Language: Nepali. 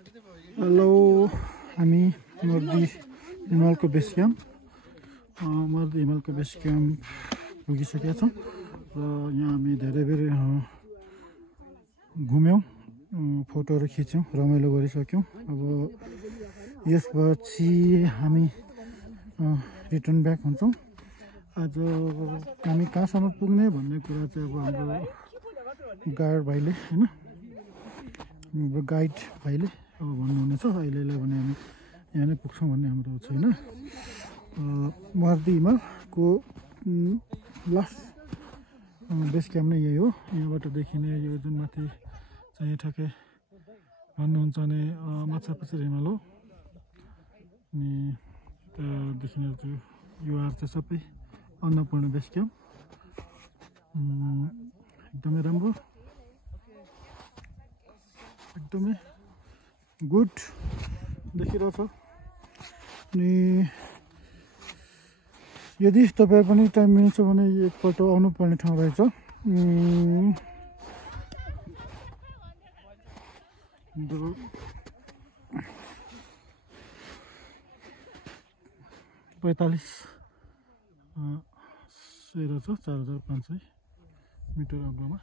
हेलो हामी मर्दी हिमालको बेस क्याम्प पुगिसकेका छौँ र यहाँ हामी धेरै बेर घुम्यौँ, फोटोहरू खिच्यौँ, रमाइलो गरिसक्यौँ। अब यसपछि हामी रिटर्न ब्याक हुन्छौँ। आज हामी कहाँसम्म पुग्ने भन्ने कुरा चाहिँ अब हाम्रो गाइड भाइले हैन, गाइड भाइले अब भन्नुहुनेछ। अहिलेलाई भने हामी यहाँ नै पुग्छौँ भन्ने हाम्रो छैन। मर्दी हिमालको लास्ट बेस क्याम्प नै यही हो। यहाँबाट देखिने यो जुन माथि चाहिँ ठ्याक्कै भन्नुहुन्छ भने माछापुच्छर हिमाल हो। अनि देखिने यो आर चाहिँ सबै अन्नपूर्ण बेस क्याम्प एकदमै राम्रो, एकदमै गुड देखिरहेछ। अनि यदि तपाईँ पनि टाइम मिल्छ भने एकपल्ट आउनुपर्ने ठाउँ रहेछ। 45 रहेछ, 4500 मिटर अग्लोमा।